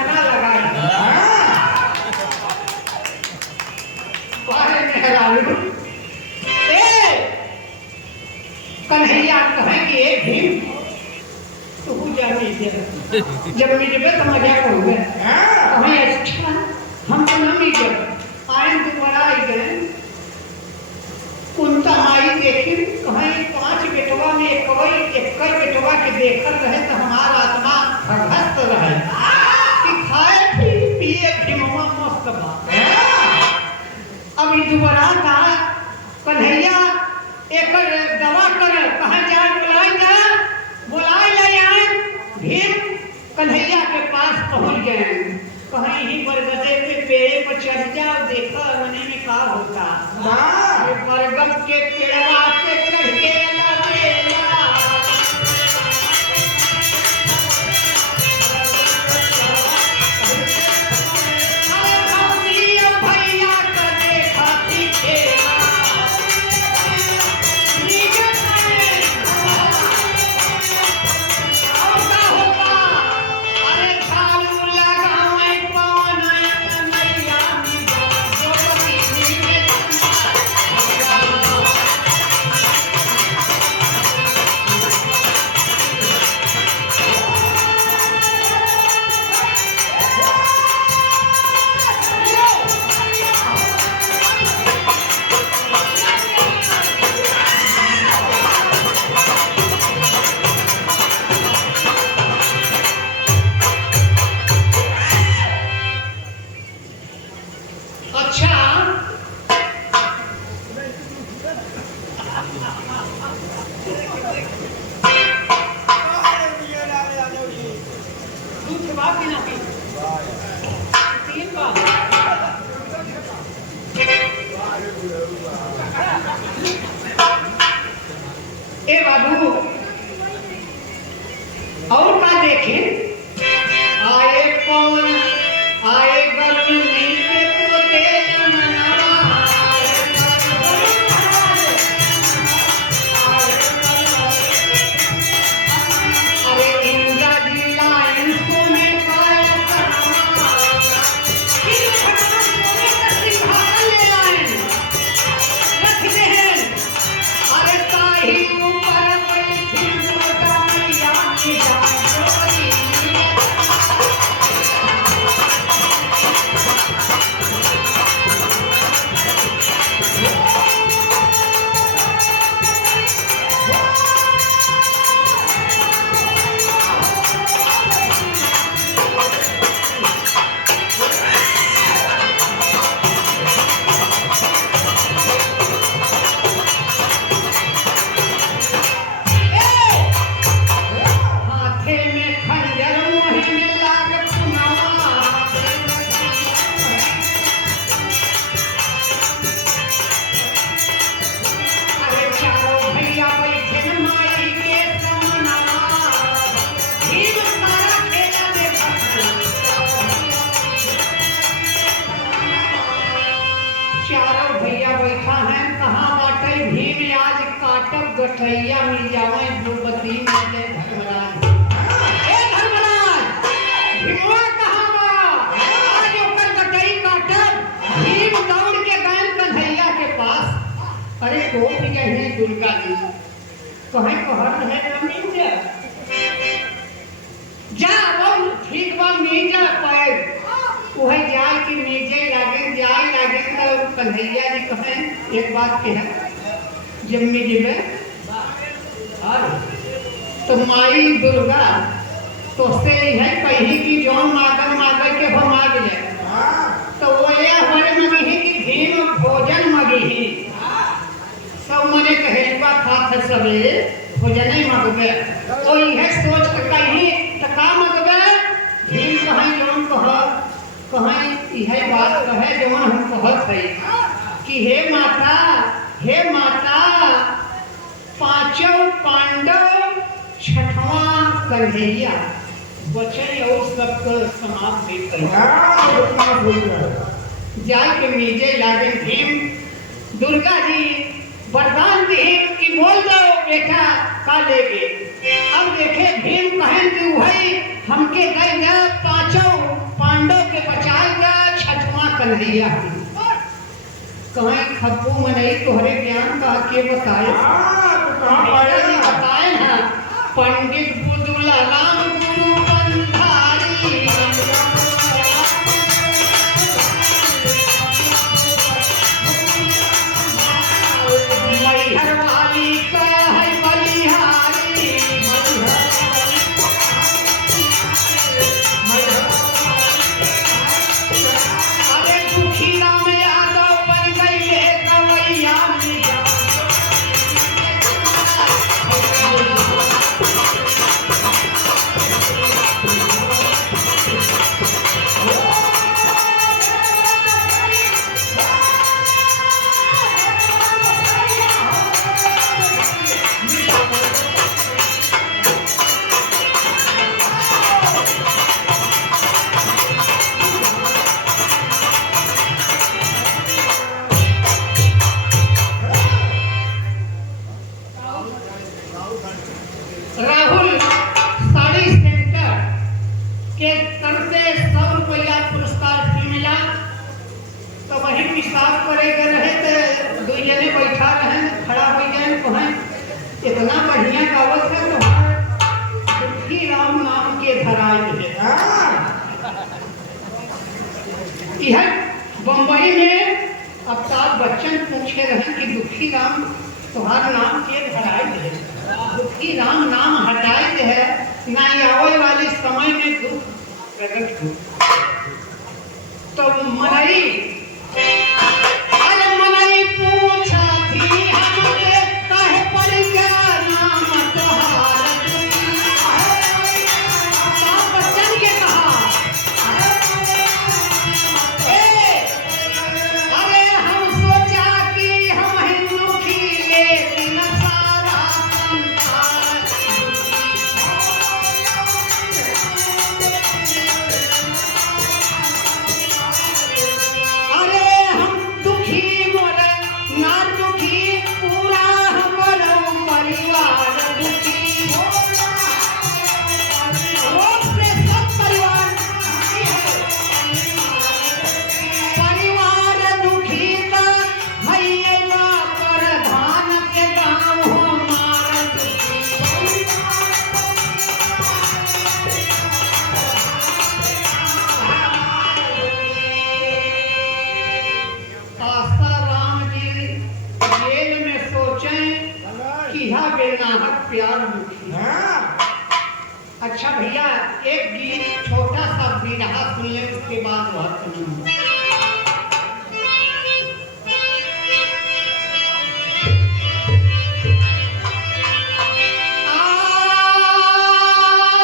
कंगना लगाई बारे मेहरारू ए कन्हैया कहे कि एक भीम तू जानी जब मिलबे तो मजा करूँगा कहे अच्छा हम तो न मिले आए दोबारा आई गए कुंता माई देखी कहीं 5 बेटवा में एक बेटवा के देखकर रहे तो हमारा आत्मा भगस्त रहे कि खाए पिए भीमवा मस्त बा अब ये दोबारा का कन्हैया एक दवा कर कहाँ जाए बुलाई ले आए भीम कन्हैया के पास पहुंच गए कहीं ही बरगदे के पेड़ पर चढ़ जा देखा मने में का होता बरगद के पेड़वा पे चढ़ के लगेला भैया का देखा खेला ए बाबू और का देखे आए पवन आए गर्म नीचे को देख अरे इंद्रा जी लाइन सोने का ले आए रख दे अरे ताही ऊपर बैठी मोटा मैया की गठैया मिल जावे द्रौपदी मिले धर्मराज ए धर्मराज भीमवा कहां बा आज ओकर गठई काटब भीम दौड़ के गए कन्हैया के पास अरे को भी कहे दुर्गा जी कहे कहर है न मिल जा वो ठीक बा मिल जा पाए वह जाए कि नीचे लागे तो कन्हैया जी कहे एक बात कहे जब में जीवे तो माई दुर्गा तो से है कही कि जो मागल के हो माग जाए तो वो ये हमारे मगी ही कि भीम भोजन मगी ही सब मने कहे बा खात सबे भोजन ही मगबे तो यह सोच के कही तो का मगबे भीम कहे जोन कहे यह बात कहे जो हम कहत है कि हे माता पांचों पांडव छठवां कन्हैया बचे और सबको समाप्त जाए के नीचे लागे भीम दुर्गा जी वरदान दी कि बोल दो बेटा का लेगे अब देखे भीम कहें कि वही हमके गए पांचों कन्हैया कहीं खब्बू मनई तोहरे ज्ञान का के बताए बताए ना पंडित बुदुलाल गुरु बंधारी मैहर वाली का है बलिहारी अरे दुखिया में यादव बन गई गवैया राहुल साड़ी सेंटर के तरफ से 100 रुपया पुरस्कार मिला तो वही पेशाब करेगा रहे तो दो जने बैठा रहे खड़ा हो गए कहें इतना बढ़िया गावत है तो दुखी राम नाम के धराए है यह बम्बई में अमिताभ बच्चन पूछे रहे कि दुखी राम तुम्हारा नाम के धराए है दुखी राम नाम हटाए है ना आवे वाले समय में दुख प्रकट हो तो मनई अरे मनई पूछा थी हमसे काहे पड़ गया नाम तोहार अमिताभ बच्चन के कहा अरे हम सोचा कि हम हिंदू की लेकिन सारा संसार अरे हम दुखी मोरे ना दुखी पूरा हमारा परिवार दुखी रोग से सब परिवार दुखी था भैया प्रधान के गाँव हमारा दुखी आसाराम जी जेल में सोचें कि यह बेनाहक प्यार दुखी अच्छा भैया एक गीत छोटा सा बिरहा सुन ले उसके बाद वह सुनूंगा